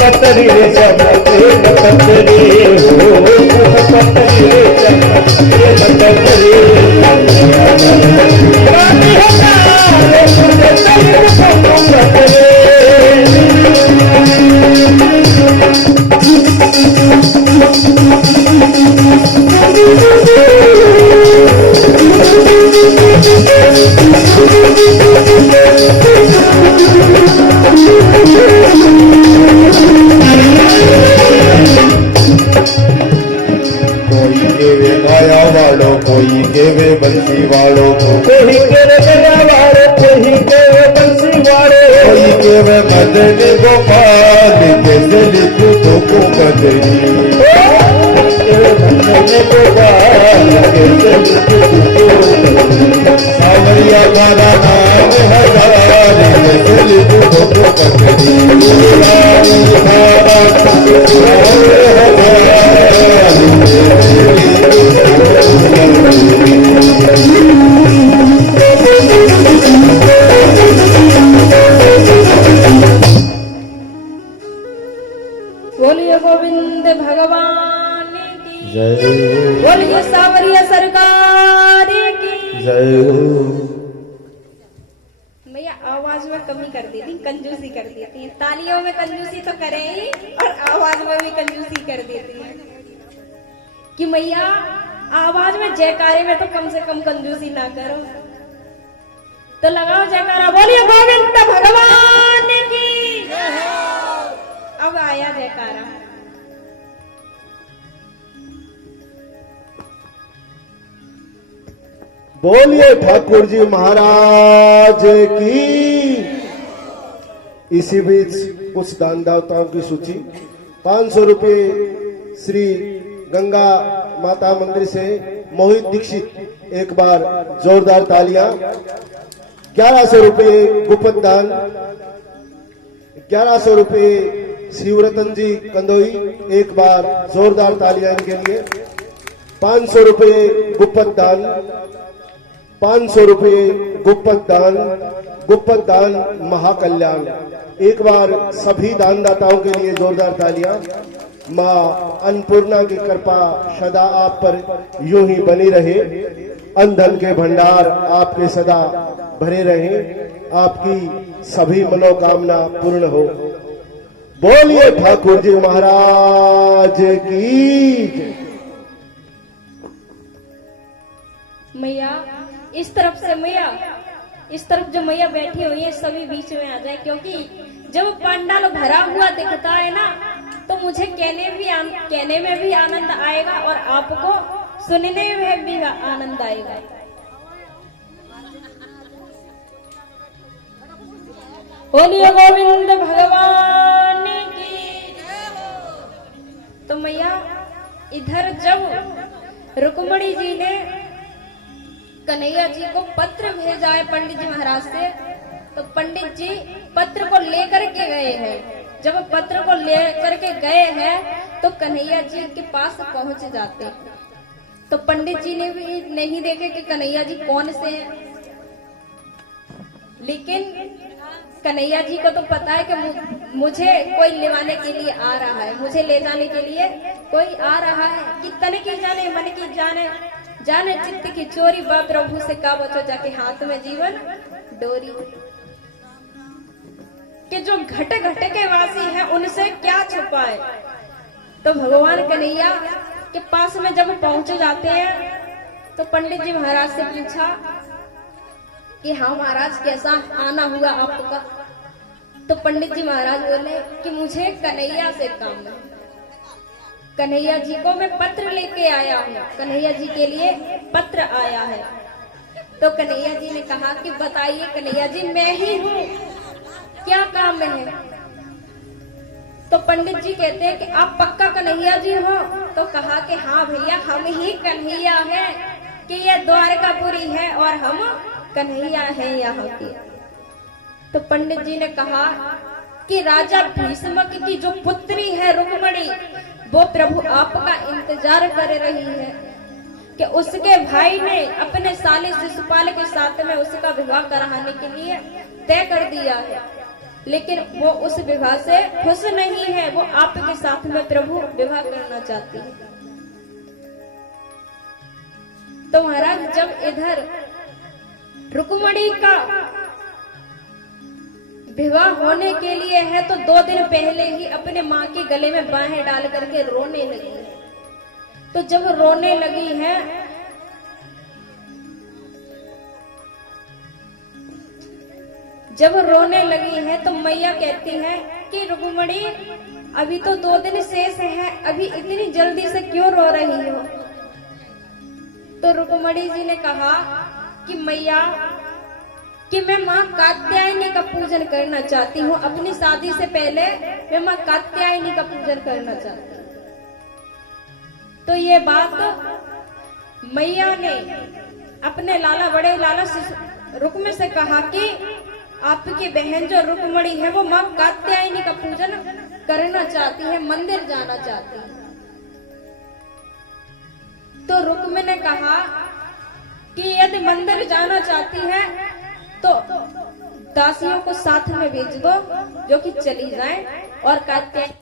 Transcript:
पतरी रे चमके पतरी हो पतरी रे चमके पतरी रानी होता रे तुझे तेरे को पतरी कोई केवे बंसी वालो कोई केवे गया वालो कोई केवे बंसी वालो कोई केवे मदन गोपाल कैसे लिखू तो को बदरी मदन गोपाल कैसे लिखू तो सावरिया मारा नाम हजार कैसे लिखू तो को बदरी बोलिए गोविंद भगवान की जय, बोलिए सावरिया सरकार की जय। भैया आवाज में कमी कर दी थी, कंजूसी कर दी थी। तालियों में कंजूसी तो करे ही और आवाज में भी कंजूसी कर देती है कि मैया आवाज में जयकारे में तो कम से कम कंजूसी ना करो। तो लगाओ जयकारा, बोलिए गोविंद भगवान की। अब आया जयकारा। बोलिए ठाकुर जी महाराज की। इसी बीच कुछ दानदाताओं की सूची 500 रुपये श्री गंगा माता मंदिर से मोहित दीक्षित, एक बार जोरदार तालियां। 1100 रुपये गुप्त दान, 1100 रुपये शिवरतन जी कंदोई, एक बार जोरदार तालियां इनके लिए। 500 रुपये गुप्त दान, 500 रुपये गुप्त दान महाकल्याण। एक बार सभी दानदाताओं के लिए जोरदार तालियां। माँ अन्नपूर्णा की कृपा सदा आप पर यूं ही बनी रहे, अन्न के भंडार आपके सदा भरे रहे, आपकी सभी मनोकामना पूर्ण हो। बोलिए ठाकुर जी महाराज की। मैया इस तरफ से, मैया इस तरफ जो मैया बैठी हुई है सभी बीच में आ जाए, क्योंकि जब पंडाल भरा हुआ दिखता है ना तो मुझे कहने में भी आनंद आएगा और आपको सुनने में भी आनंद आएगा। बोलिए गोविंद भगवान की। तो मैया इधर जब रुक्मणी जी ने कन्हैया जी को पत्र भेजा है पंडित जी महाराज से, तो पंडित जी पत्र को लेकर के गए हैं। जब पत्र को लेकर के गए हैं तो कन्हैया जी के पास पहुंच जाते, तो पंडित जी ने भी नहीं देखे कि कन्हैया जी कौन से हैं, लेकिन कन्हैया जी को तो पता है कि मुझे कोई लेवाने के लिए आ रहा है, मुझे ले जाने के लिए कोई आ रहा है। कि तन की जाने मन की जाने, जाने चित्त की चोरी, बा प्रभु से का बचो जाके हाथ में जीवन डोरी। कि जो घट घट के वासी है उनसे क्या छुपाए। तो भगवान कन्हैया के पास में जब पहुंच जाते हैं तो पंडित जी महाराज से पूछा कि हाँ महाराज कैसा आना हुआ आपका। तो पंडित जी महाराज बोले कि मुझे कन्हैया से काम है, कन्हैया जी को मैं पत्र लेके आया हूँ, कन्हैया जी के लिए पत्र आया है। तो कन्हैया जी ने कहा कि बताइए कन्हैया जी, मैं ही हूँ, क्या काम है। तो पंडित जी कहते हैं कि आप पक्का कन्हैया जी हो। तो कहा कि हाँ भैया हम ही कन्हैया हैं, कि ये द्वारकापुरी है और हम कन्हैया हैं यहाँ के। तो पंडित जी ने कहा कि राजा भीष्म की जो पुत्री है रुक्मणी, वो प्रभु आपका इंतजार कर रही है कि उसके भाई ने अपने साले शिशुपाल के साथ में उसका विवाह कराने के लिए तय कर दिया है, लेकिन वो उस विवाह से खुश नहीं है। वो आपके साथ में प्रभु विवाह करना चाहती है। तो महाराज जब इधर रुक्मणी का विवाह होने के लिए है तो 2 दिन पहले ही अपने माँ के गले में बाहें डाल करके रोने लगी है। तो जब रोने लगी है तो मैया कहती है कि रुक्मणी अभी तो 2 दिन शेष है, अभी इतनी जल्दी से क्यों रो रही हो। तो रुक्मणी जी ने कहा कि मैया कि मैं माँ कात्यायनी का पूजन करना चाहती हूँ, अपनी शादी से पहले मैं माँ कात्यायनी का पूजन करना चाहती हूँ। तो ये बात मैया ने अपने बड़े लाला रुक्म से कहा कि आपकी बहन जो रुक्मणी है वो माँ कात्यायनी का पूजन करना चाहती है, मंदिर जाना चाहती है। तो रुक्म ने कहा कि यदि मंदिर जाना चाहती है तो दासियों को साथ में भेज दो जो कि चली जाएं और कात्यायनी